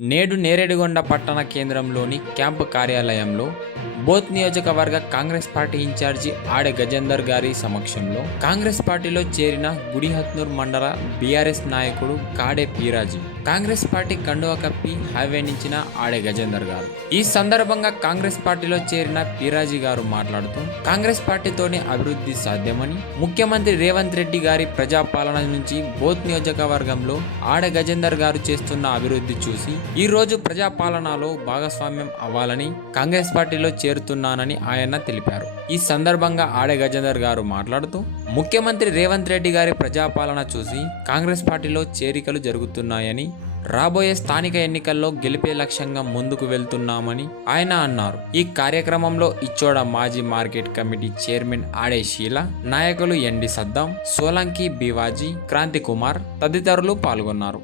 నేడు నేరేడిగొండ పట్టణ కేంద్రంలోని క్యాంపు కార్యాలయంలో బోత్ నియోజకవర్గ కాంగ్రెస్ పార్టీ ఇన్ఛార్జి ఆడె గజేందర్ గారి సమక్షంలో కాంగ్రెస్ పార్టీలో చేరిన గుడిహత్నూర్ మండల బీఆర్ఎస్ నాయకుడు కాడే పీరాజీ కాంగ్రెస్ పార్టీ కండువా కప్పి హావెనించిన ఆడె గజేందర్ గారు. ఈ సందర్భంగా కాంగ్రెస్ పార్టీలో చేరిన పీరాజీ గారు మాట్లాడుతూ కాంగ్రెస్ పార్టీతోనే అభివృద్ధి సాధ్యమని, ముఖ్యమంత్రి రేవంత్ రెడ్డి గారి ప్రజాపాలన నుంచి బోత్ నియోజకవర్గంలో ఆడె గజేందర్ గారు చేస్తున్న అభివృద్ధి చూసి ఈ రోజు ప్రజాపాలనలో భాగస్వామ్యం అవ్వాలని కాంగ్రెస్ పార్టీలో చేరుతున్నానని ఆయన తెలిపారు. ఈ సందర్భంగా ఆడె గజేందర్ గారు మాట్లాడుతూ ముఖ్యమంత్రి రేవంత్ రెడ్డి గారి ప్రజాపాలన చూసి కాంగ్రెస్ పార్టీలో చేరికలు జరుగుతున్నాయని, రాబోయే స్థానిక ఎన్నికల్లో గెలిపే లక్ష్యంగా ముందుకు వెళ్తున్నామని ఆయన అన్నారు. ఈ కార్యక్రమంలో ఇచ్చోడ మాజీ మార్కెట్ కమిటీ చైర్మన్ ఆడే షీల, నాయకులు ఎండి సద్దాం, సోలంకి బివాజీ, క్రాంతి కుమార్ తదితరులు పాల్గొన్నారు.